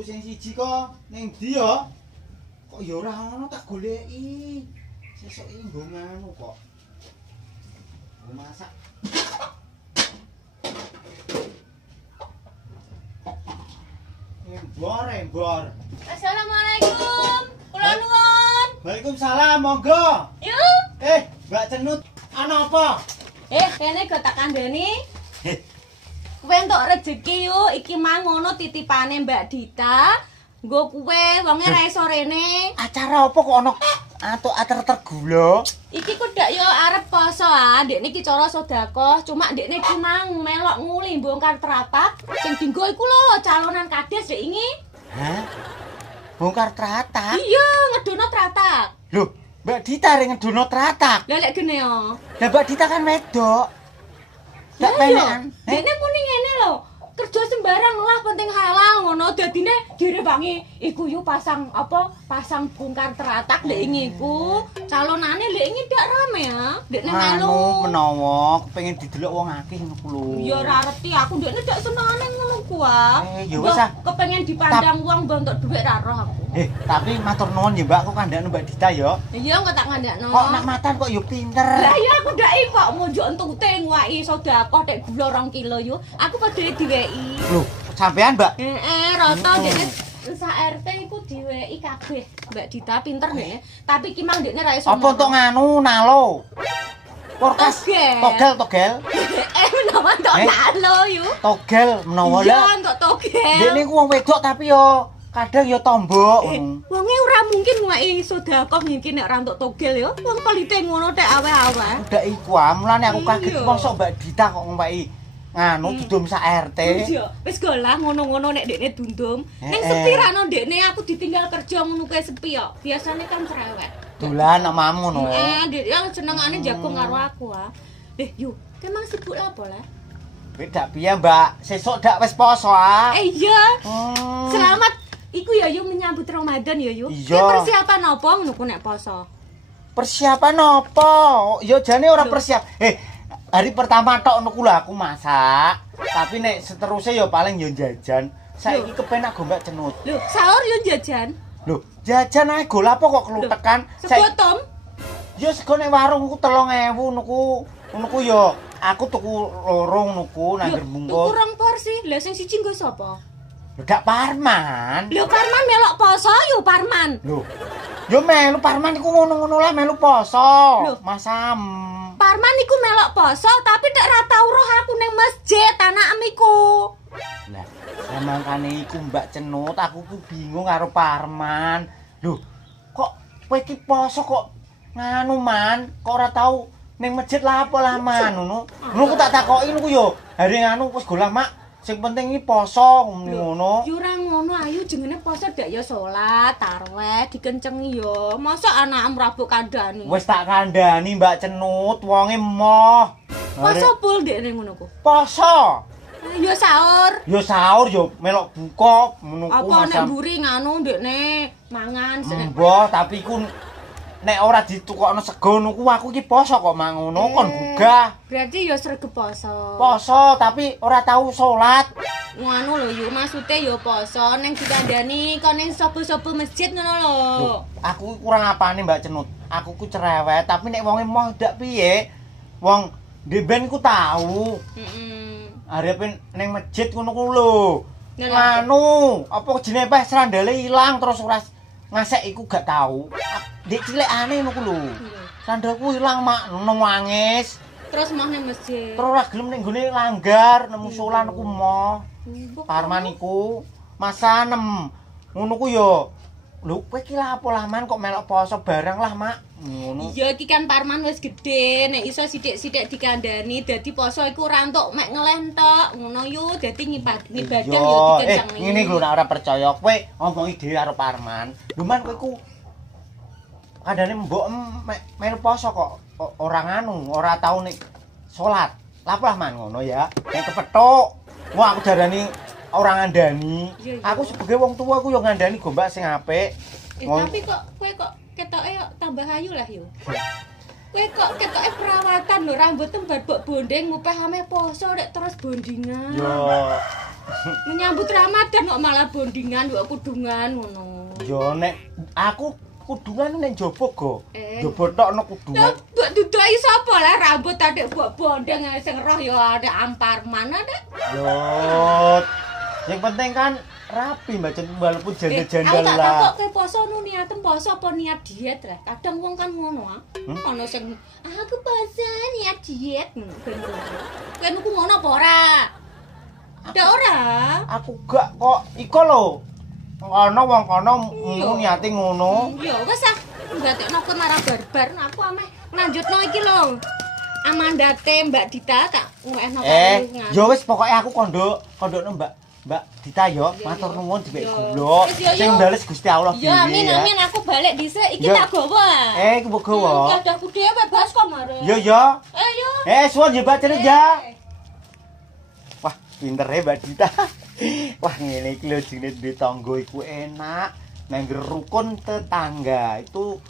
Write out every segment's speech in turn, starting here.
tuku sing siji kok ning ndi ya? Kok ya ora ono tak goleki. Sesuk iki nggo nganu kok. Nggo masak. Embor. Assalamualaikum. Kula nuwun. Waalaikumsalam, monggo. Yuk. Mbak Cenut, ana apa? Kene go tak kandhani. Kowe entuk rejeki yuk, iki mang ngono titipane Mbak Dita. Nggo kowe wonge ra iso rene. Acara apa kok ana atur-atur gula? Iki ku dak yo arep poso ndekne iki cara sedekah, cuma ndekne iki mang melok nguli bongkar teratak. Sing dienggo iku lho calonan kades dek ingi. Hah? Bongkar teratak? Iya, ngedono teratak. Loh, Mbak Dita ring ngedono teratak. Lah lek gene yo. Lah Mbak Dita kan wedok. Dak penekan. Dene muni ngene lho. Kerja sembarang lah penting halal ngono dadine direwangi iku yo pasang bongkar teratak lek ingi iku calonane lek ingi dak rame ya dekne melu menawa kepengin didelok wong akeh ngono ku lho ya ora ngerti aku dekne dak senengane ngono ku ya wis ah kepengin dipandang wong mbok entuk dhuwit ra roh aku tapi matur nuwun ya Mbak kok kandhakno Mbak Dita ya iya kok tak kandhakno kok nak matan kok yo pinter lah iya aku ndak kok monjok entute ngwaki sedekah tek gula 2 kilo yo aku padhe diweki lho sampean Mbak rata dekne sak RT iku diweki kabeh Mbak Dita pinter nek tapi ki mang dekne ra iso apa untuk nganu nalo Porkas togel menawa tok nalo yo togel menawa iya untuk togel dekne ku wong wedok tapi yo kadang ya tombok wonge ora mungkin ngweki sedekah iki nek ora entuk togel ya wong pelite ngono tek aweh-aweh udah iku mulane aku kaget mosok Mbak Dita kok ngweki nganu dudum sak RT wis golah ngono-ngono nek dekne dundum ning sepi ra no dekne aku ditinggal kerja ngono kuwi sepi ya biasane kan cerewet dolan nek mam ngono Dek yang senengane jago karo aku yuk kemang sibuk apa lah beda piye Mbak sesuk dak wis poso iya selamat iku ya yuk menyambut Ramadan ya yuk. Persiapan apa ngono ku nek poso? Persiapan apa? Ya jane ora persiap. Hari pertama tok ngono ku lho aku masak. Tapi nek seterusnya ya paling ya jajan. Saiki kepenak go Mbak Cenut. Lho, sahur yo jajan. Lho, jajan ae go lapo kok klutekan. Sego tom? Ya sego nek warung ku 3.000 ngono ku ya aku tuku loro ngono ku nang bungkus. Tuku 2 porsi. Lah sing siji nggo sapa? Dak Parman. Lho Parman melok poso yo Parman. Lho. Yo melu Parman iku ngono-ngono lah melu poso. Masam. Parman iku melok poso tapi dak ra tau roh aku ning masjid anak amiku. Lah, samangkane iku Mbak Cenut aku ku bingung karo Parman. Lho, kok kowe iki poso kok nganu man, kok ora tau ning masjid lah apa lah man ngono. Ngono ku tak takoki niku yo. Hari nganu wis golah mak sing penting iki poso ngono. Yo ora ngono ayu jenenge poso dak ya salat, tarawih dikencengi yo. Mosok anakmu rabuk kandhani. Wis tak kandhani Mbak Cenut, wonge emoh. Poso pul dekne ngono ku. Poso. Yo sahur. Yo sahur yo melok buka ngono ku. Apa nek mburi nganu dekne mangan mbah tapi iku nek ora ditukokno sego niku aku iki poso kok mangono kon gugah. Berarti ya sregep poso. Poso tapi ora tau salat. Ngono lho yo maksude yo poso ning dikandani kon ning sapa-sapa masjid ngono lho. Aku kurang apane Mbak Cenut. Aku ku cerewet tapi nek wonge moh ndak piye. Wong ndeben ku tau. Arepe ning masjid ngono ku lho. Anu, apa jenenge peh srandale ilang terus ora ngasek iku gak tau. Dek cilikane ngono ku lho. Sandalku ilang mak nangis. Terus mau nang masjid. Terus ora gelem ning gone langgar nang musala niku moh. Parman iku masanem. Ngono ku yo. Lho kowe iki lha apa lah man kok melok poso barang lah mak. Ngono. Iya iki kan Parman wis gedhe, nek iso sithik-sithik dikandani dadi poso iku ora entuk mek ngelentok. Ngono yo dadi ngibadah yo dikenceng. Ngene lho nek ora percaya kowe ngomongi dhewe karo Parman. Lho man kowe iku kadane mbok melu poso kok ora nganu, ora tau nek salat. Lah man ngono ya. Nek kepethuk. Wah aku darani ora ngandani. Aku sebagai wong tua aku yo ngandani gombak sing apik. Tapi kok kowe kok ketoke tambah ayu lah yo. Kowe kok ketoke perawatan lho rambut tembak bondeng ngupeh ame poso nek terus bondingan. Yo menyambut Ramadan kok malah bondingan kok kudungan ngono. Yo nek aku kudungan nek njaba go. Njaba tok nek kudungan. Mbok dudoki sapa lah rambut adek mbok bondeng sing roh yo ada ampar mana dek. Lho. Yang penting kan rapi Mbak Cenut walaupun janda-janda Aku tak lah. takok kowe poso nu niatem poso apa niat diet lah. Kadang wong kan ngono ah. Ono sing aku poso niat diet ngono. Kowe nuku ngono apa ora? Ndak ora. Aku gak kok iko lho. Ana wong kono niate ngono. Ya wis ah. Ndadekno kowe marah barbar aku ameh lanjutno iki lho. Amanda Mbak Dita tak ngekno karo. Ya wis pokoke aku kondokno Mbak Dita yo, matur nuwun dibek gula. Sing bales Gusti Allah dhewe. Ya amin amin aku balik dhisik iki tak gawa. Iku mbok gawa. Ya dahku dhewe baskom are. Yo yo. Yo. Suwun ya Mbak Cenut ya. Wah, pinter Mbak Dita. Wah, ngene iki lho jenenge duwe tangga iku enak. Nang rukun tetangga itu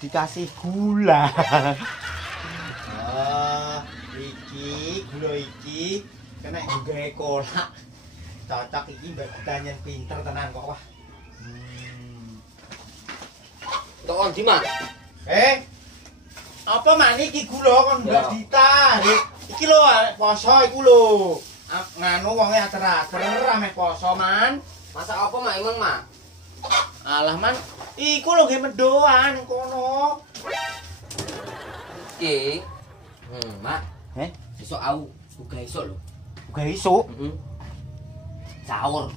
dikasih gula. Iki gula iki kena gawe kolak. Cocok iki Mbak Dita nyen pinter tenan kok wah. Tok on di Mak. Apa mak niki gula kon Mbak Dita? Iki lho poso iku lho. Nganu wonge ater-ater ame poso man. Masak apa Mak emang Mak? Alah man, iku lho nggih mendoan kono. Iki. Mak. Besok aku buka esuk lho. Buka esuk? Heeh. Sahur.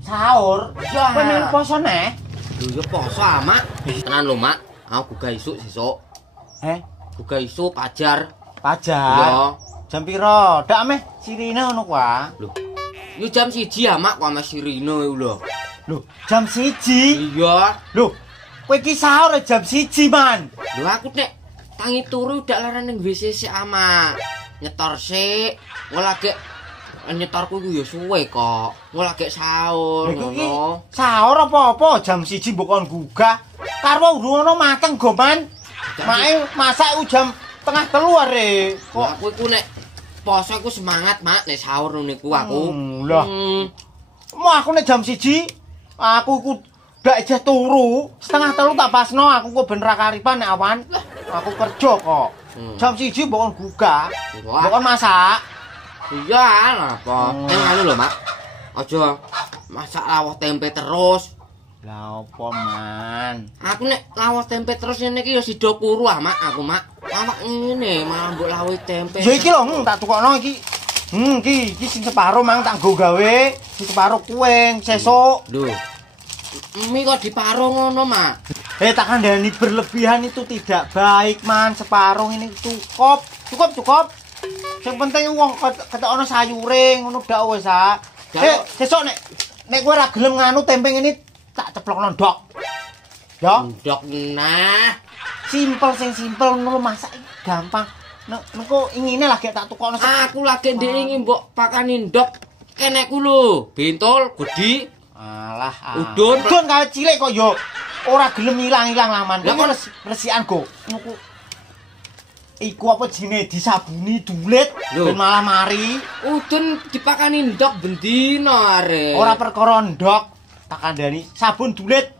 Sahur? Ya. Kowe melu poso neh? Lho ya poso ah, Mak. Tenan lho, Mak. Aku buka esuk sesuk. Buka esuk pajar. Pajar. Ya. Jam piro? Dak meh sirine ngono kuwi. Lho. Yo jam 1 ya, Mak, kok mes sirine lho. Lho, jam 1. Iya. Lho, kowe iki sahur jam 1, Man. Lho aku nek tangi turu dak leren ning WC sik ama. Nyetor sik. Ngolage nyetorku iku ya suwe kok. Ngolage sahur ngono. Sahur apa-apa jam 1 mbok kon gugah. Karo urung mateng go, Man. Mae masak jam 2:30 are. Kok aku iku nek poso iku semangat, Mak, nek sahur niku aku. Lah. Mau aku nek jam 1 aku iku dak ijeh turu, 2:30 tak pasno aku kok ben ra karipan nek awan. Aku kerja kok. Jam 1 mbok kon gugah. Mbok kon masak. Iya, apa? Anu lho, Mak. Aja masak lawuh tempe terus. Lah opo, Man? Aku nek lawuh tempe terus ngene iki ya sida kuru ah, Mak, aku, Mak. Awak ngene malah mbok lawuh tempe. Ya iki lho, tak tukokno iki. Iki sing separo mang tak nggo gawe, sing separo kueng sesuk. Lho. Mie kok diparo ngono, Mak? Tak kandhani berlebihan itu tidak baik, Man. Separuh ini cukup. Yang penting wong ketokno sayure ngono dak wis ah. Sesuk nek kowe ora gelem nganu tempe ini tak ceplokno ndok. Ya. Ndok nah. Simpel ngono masak gampang. Engko ingine lagi tak tukokno. Aku lagi ndek ingin mbok pakani ndok kenekku lho, bentol, gedi. Alah, udun kae cilik kok yo ora gelem ilang-ilang laman. Lah kok resikan go. Iku apa jenenge disabuni dulit ben malah mari. Udun dipakani ndok bendina are. Ora perkara ndok, tak kandhani sabun dulit.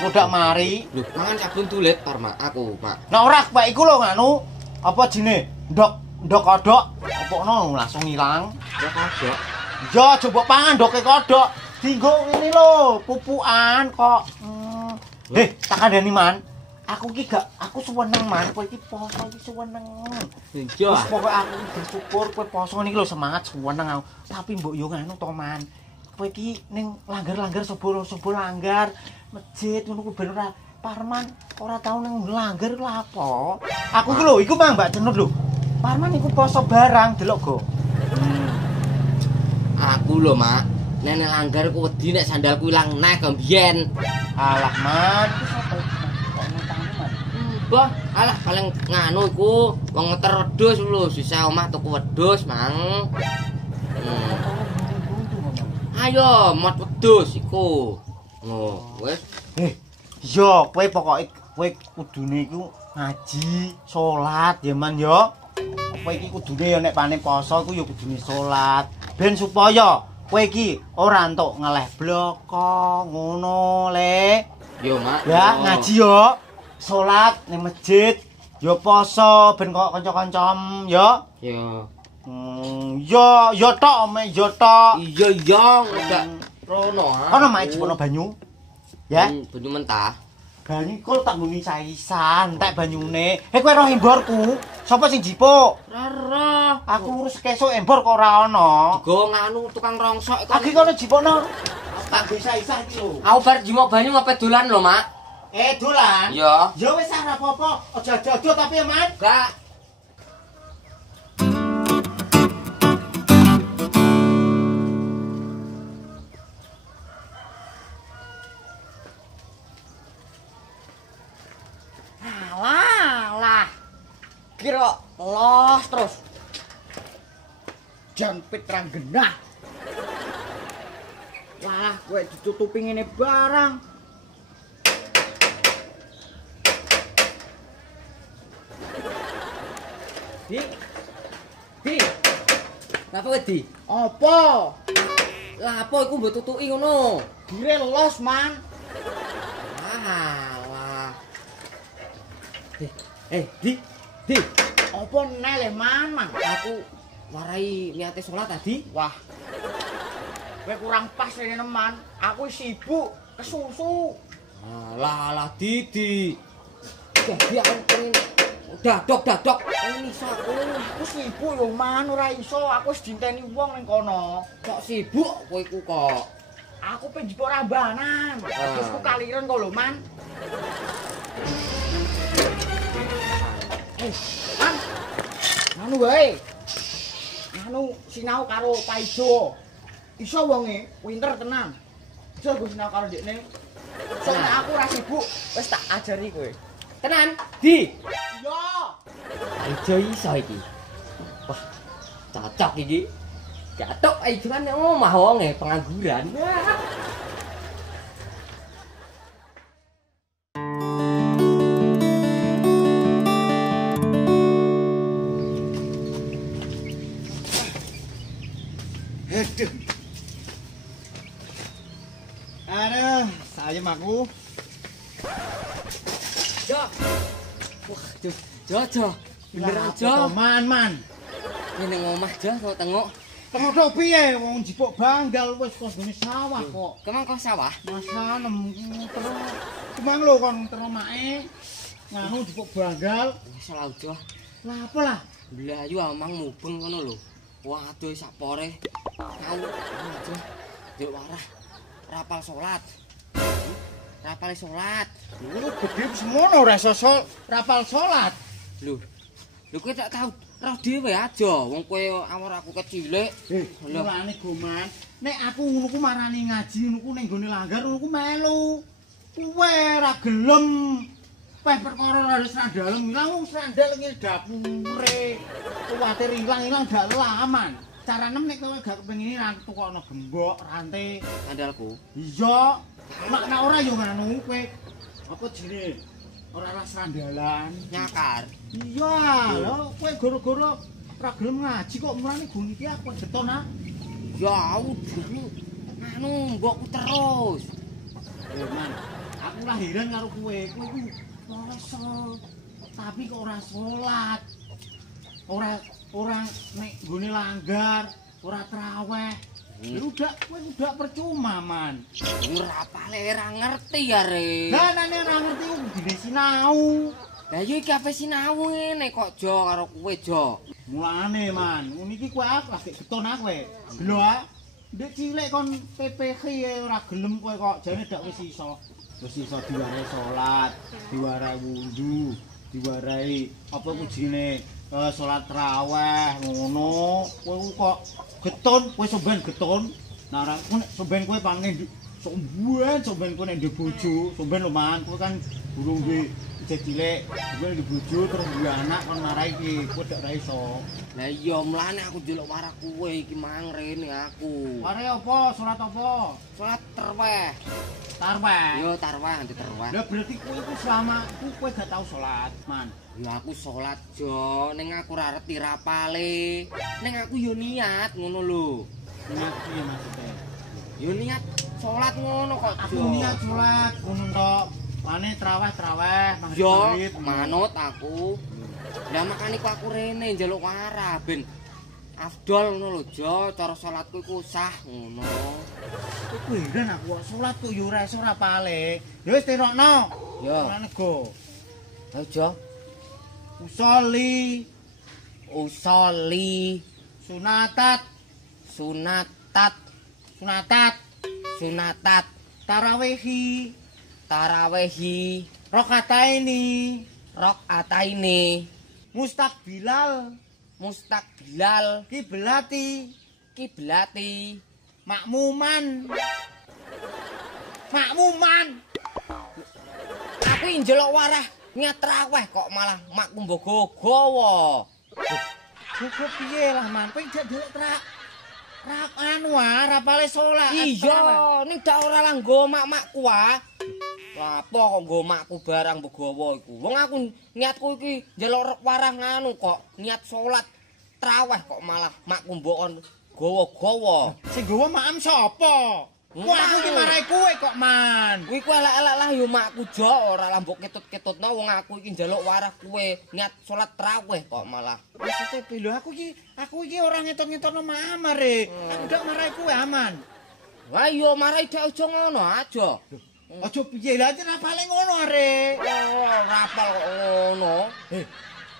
Ngodak mari. Lho, mangan sabun dulit par Mak, aku, Mak. Nah ora Pak iku lho nganu apa jenenge ndok kodok opokno langsung ilang. Ndok kodok. Ya coba pangan ndoke kodok. Dinggo ini lho, pupukan kok. Tak kandhani Man. Aku seneng Man, kowe iki poso iki seneng. Iya. Wis pokoke aku bersyukur kowe poso niki lho semangat seneng aku. Tapi mbok yo nganu to Man. Kowe iki ning langgar-langgar sobo langgar, masjid ngono ku ben ora Parman ora tau ning langgar lho apa. Aku iki lho iku Mang Mbak Cenut lho. Parman iku poso barang delok go. Aku lho, Mak. Nek langgar ku wedi nek sandalku ilang neh kok mbiyen. Alah Man, Bah, alah paling nganu iku wong ngeter wedhus lho, sisa omah tuku wedhus, Mang. Ayo, mot wedhus iku. Oh, wis. Iya, kowe pokoke kowe kudune iku ngaji, salat ya Man ya. Kowe iki kudune ya nek panen poso iku ya kudune salat. Ben supaya kowe iki ora entuk ngeleh bloko ngono le. Yo, Mak. Ya, ngaji yo. Salat ning masjid, yo poso ben kok kanca-kancam yo. Yo. Yo tok mek yo tok. Iya, udah rono. Ono mek jepono banyu. Ya. Banyu mentah. Banyu kul tak nguni caisan, tak banyune. Kowe roh emborku. Sapa sing jipuk? Rara. Aku urus kesuk embor kok ora ono. Go nganu tukang rongsok iku. Lagi kono jipukno. Tak bisa isah iki lho. Aku bar jimo banyu ngape dolan lho, Mak. Dolan. Iya. Ya wis ora apa-apa. Aja dodo tapi ya, Man. Enggak. Alah. Kira los terus. Jampit rang genah. Wah, kowe ditutupi ngene barang. Di. Ngapa kowe di? Apa? Lah apa iku mbok tutuki ngono? Dire los, Man. Alah. Di. Apa nele, Man? Aku warai niate salat tadi. Wah. Kowe kurang pas rene, Man. Aku sibuk kesusu. Alah, Didi. Jadi aku pengen dadok. Ini iso aku. Aku sibuk yo, Man, ora iso. Aku wis dinteni wong ning kono. Kok sibuk kowe iku kok. Aku pengen jipuk rambanan. Terusku kaliren kok lho, Man. Man. Anu wae. Anu sinau karo Paido. Iso wonge pinter tenan. Iso go sinau karo dekne. Soalnya aku ora sibuk, wis tak ajari kowe. Tenan, Di. Iya. Ijo iso iki. Wah, cocok iki. Gatok ijo kan omah wonge pengangguran. Aduh. Aduh, sayem aku. Jo. Wah, Jo. Beneran Jo. Man. Ini omah Jo tengok. Tengok piye wong jipuk banggal wis kok gone sawah kok. Kemang kok sawah? Masa terus cumang lho kon terus mae nganu jipuk banggal. Wis ora Jo. Lah apa lah? Blayu amang mubeng ngono lho. Waduh sak pore. Au, Jo. Nduk warah. Rapal salat. Rapal salat. Lu gede semono ora iso rapal salat. Lho kowe tak tau roh dhewe aja wong kowe awor aku kecilik. Mulane goman, nek aku ngono ku marani ngaji ngono ku ning gone langgar ngono ku melu. Kowe ora gelem. Peh perkara wis ra dalem ilang sandal ngene dapure. Kuwatir ilang dak laman. Carane nek kowe gak kepengin ra tukokno gembok, rantai. Sandalku. Iya. Nek ora yo ngono kowe apa jenenge? Ora ras randalan. Nyakar. Iya, lho kowe gara-gara ora gelem ngaji kok mulane gone iki aku geton ah. Ya dulu anu mbokku terus. Man, aku lahiran karo kowe. Kowe iku poso. Tapi kok ora salat. Ora nek gone langgar, ora traweh. Kowe udah percuma, Man. Ora pale ora ngerti ya, Re. Lah nek ora ngerti ku dine sinau. Lah yo iki ape sinau ngene kok Jo karo kowe Jo. Mulane, Man, ngono iki kowe aku lagi geton aku kowe. Lho ah. Ndek cilik kon PPH ora gelem kowe kok jane dak wis iso. Wis iso diwarai salat, diwarai wudu, diwarai apa ku jenenge salat tarawih ngono. Kowe kok geton, kowe somben geton. Nah, ora somben kowe pangen somben kowe nek ndek bojo, somben lho Man, kowe kan durung duwe cilik, kowe ndek bojo terus duwe anak kon marai iki, kowe dak ra iso. Lah iya mlane aku ndelok warah kowe iki mang rene aku. Mare apa? Salat apa? Salat terweh. Tarweh. Yo tarweh anti terweh. Lah berarti kowe selama kowe gak tau salat, Man. Ya aku salat Jo, ning aku ora ngerti rapale. Ning aku yo niat ngono lho. Niat piye maksudnya? Yo niat salat ngono kok. Aku Jo. niat salat ngono tok. Mane traweh maghrib. Yo maghrib. manut aku. Lah makane ku aku rene njaluk warah ben afdol ngono lho Jo, cara salatku iku sah ngono. Iku heran aku kok salat kok yo ora iso ora pale. Ya wis terokno. Yo. Mana go? Ayo Jo. Usoli Usoli sunatat sunatat sunatat sunatat tarawehi tarawehi rokataini rakaataini mustaqbilal mustaqbilal kiblati kiblati makmuman aku njeluk warah niat traweh kok malah makku mbok gowo. Kok piye lah man kowe jak delok trak anu ora pale salat Iya, ning dak ora lah nggo mak-makku ah. Apa kok nggo makku barang mbok gowo iku. Wong aku niatku iki njeluk warah nganu kok niat salat traweh kok malah makku mbok gowo-gowo. sing gowo makem sapa? Kok aku iki marai kowe kok man. Kuwi ku elek-elek lah yo makku jo ora lah mbok ketut-ketutno wong aku iki njaluk warah kowe niat salat traweh kok malah. Maksudnya pilo aku iki ora ngetot-ngetotno maam are. Aku ndak marai kowe aman. Wah yo marai dak aja ngono aja. Aja piye lah ora paling ngono are. Oh, rapal kok ngono.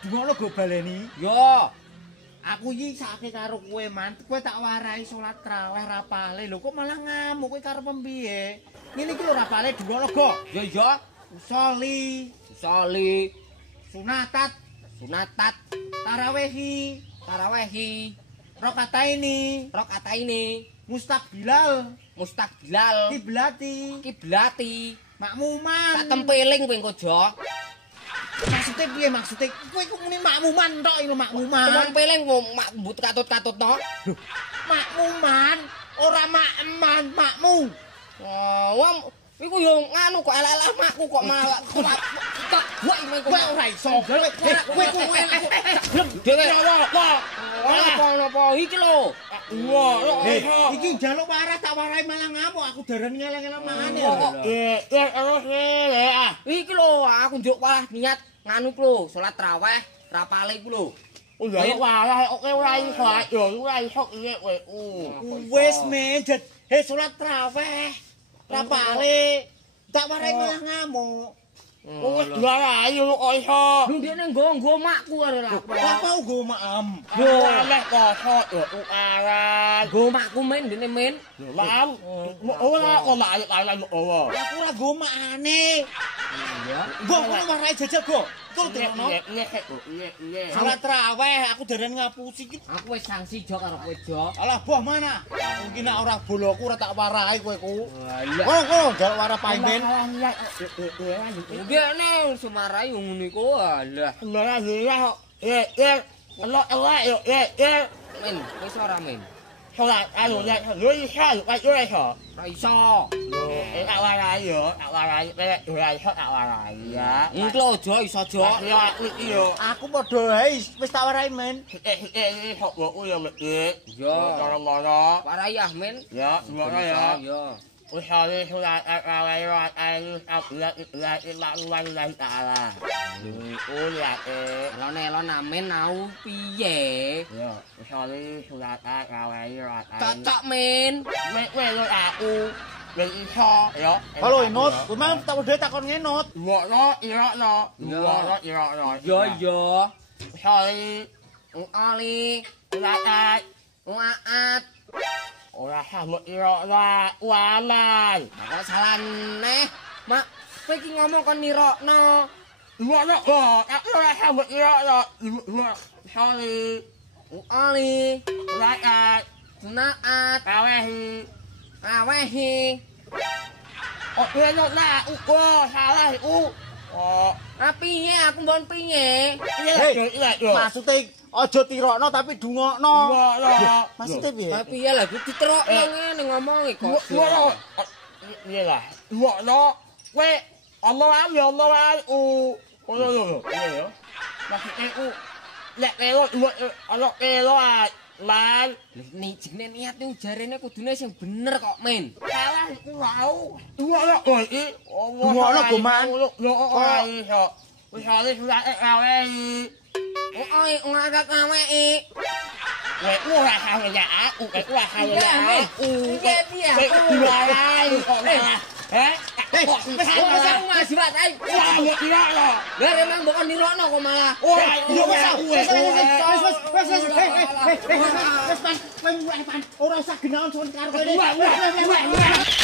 Dungono go baleni. Yo, Aku iki sakake karo kowe man. Kowe tak warai salat traweh ra pale. Lho kok malah ngamuk kowe karo piye? Ngene iki lho ra pale dungono go. yo yo. Usoli Soli sunatat sunatat tarawehi tarawehi rokataini rakaataini mustaqbilal mustaqbilal kiblati kiblati makmuman. tak tempeling kowe engko jo. Maksudnya piye maksudnya? Kowe iku muni makmuman tok iki lho makmuman. Tempeling mak mbut katut-katutno. Makmuman ora makman, makmu. Oh, wong iku yo nganu kok elek-elek makku kok malah tak woi Kowe ora iso. Kowe dhewe apa iki lho. Iki njaluk waras tak warai malah ngamuk aku darani ngeleng-eleng mangane. Iki lho aku njuk walah niat nganu ku lho, salat traweh rapale iku lho. Njaluk walah oke ora iso yo ora iso iki kowe. Wis menjet. Salat traweh. Rapale tak warai malah ngamuk. Wis warai yo kok iso. Lho dene nggo makku are lha. Apa nggo maem? Yo lek kosok yo aran. Nggo makku men dene men. Lam. Ora kok mak ayo ora. Aku ora nggo makane. Mbok kowe warai jajal, Go. Tur terono. Iya. Salat traweh aku darani ngapusi iki. Aku wis sanksi jo karo kowe jo. Alah boh mana? Aku iki nek ora boloku ora tak warai kowe ku. Lah Oh, njaluk warah paimen. ngene sumarai ngono iku alah. Men wis ora men. Ora iso. Engko jo iso jo. Aku padha wae wis tak warai men. Yo. Warai ah men. Ya, gimana ya? Yo. Usali surat al-awairat ta'ala. Elon amen nau piye? Ya, usali surat al-awairat. Cocok men. Lo aku ben iso ya. Halo Inut, kowe mang tak wedhe takon ngenut. Irakno. Yo yo. Usali Ali surat Waat. ora sampe irakno waman. Kok salane? Mak, kowe iki ngomong kon nirokno. Irakno aku ora sampe irakno. Usali Ali surat Sunaat awehi. awehi. Ono nak salah Oh, Piye aku mbon piye? iya. Maksude aja tirokno tapi dungokno. Maksude piye? Piye lah kudu diterokno ngene ngomongi kok. Iya lah. Ono kowe Allah ya Allah Iya ya. Maksudnya lek lelo ana lelo Man. Jenenge niat niku jarene kudune sing bener kok, Men. Salah iku wau. Ngono kok iki. Ngono go, Man. Yo ora iso. Wis wis kawehi. Ngangkat awake. Kowe ora salah ya aku, kowe ora salah ya aku. Piye? Diwarai kok. Wis aku masih Pak Sai. Wah, yo kira lo. Lah emang mbok nirokno kok malah. Ora, Yo wis pan ora usah genaon son karo kowe. Wah.